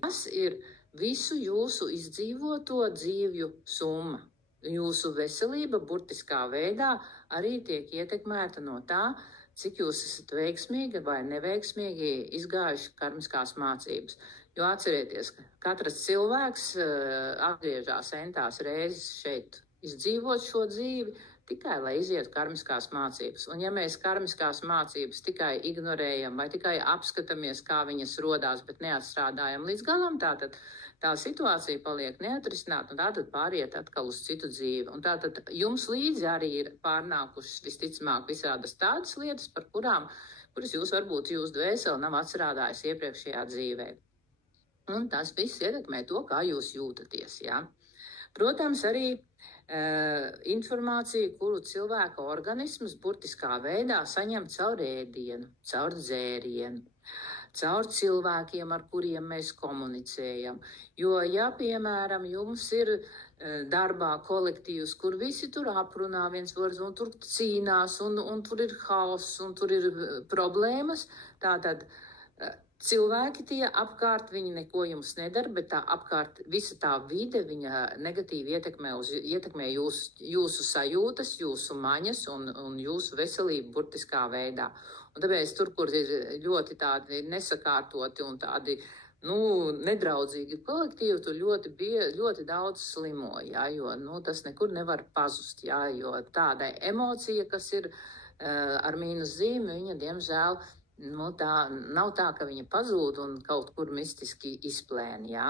Tas ir visu jūsu izdzīvoto dzīvju summa. Jūsu veselība burtiskā veidā arī tiek ietekmēta no tā, cik jūs esat veiksmīgi vai neveiksmīgi izgājuši karmiskās mācības. Jo atcerieties, ka katrs cilvēks atgriežas entās reizes šeit izdzīvot šo dzīvi, tikai lai izietu karmiskās mācības. Un ja mēs karmiskās mācības tikai ignorējam vai tikai apskatāmies, kā viņas rodās, bet neatstrādājam līdz galam, tātad tā situācija paliek neatrisināta un tātad pāriet atkal uz citu dzīvi. Un tātad jums līdzi arī ir pārnākušas visticamāk visādas tādas lietas, kuras jūs varbūt jūsu dvēseli nav atstrādājis iepriekšējā dzīvē. Un tas viss ietekmē to, kā jūs jūtaties, jā. Protams, arī informācija, kuru cilvēka organisms burtiskā veidā saņem caur ēdienu, caur dzērienu, caur cilvēkiem, ar kuriem mēs komunicējam. Jo, ja, piemēram, jums ir darbā kolektīvs, kur visi tur aprunā viens otru, un tur cīnās, un tur ir hauss, un tur ir problēmas, tātad cilvēki tie apkārt, viņi neko jums nedara, bet tā apkārt visa tā vide, viņa negatīvi ietekmē jūsu sajūtas, jūsu maņas un jūsu veselību burtiskā veidā. Un tāpēc tur, kur ir ļoti tādi nesakārtoti un tādi, nedraudzīgi kolektīvi, tur ļoti daudz slimo, jā, jo, tas nekur nevar pazust, jā, jo tāda emocija, kas ir ar mīnus zīmi, viņa, diemžēl, tā nav tā, ka viņa pazūd un kaut kur mistiski izplēna, jā.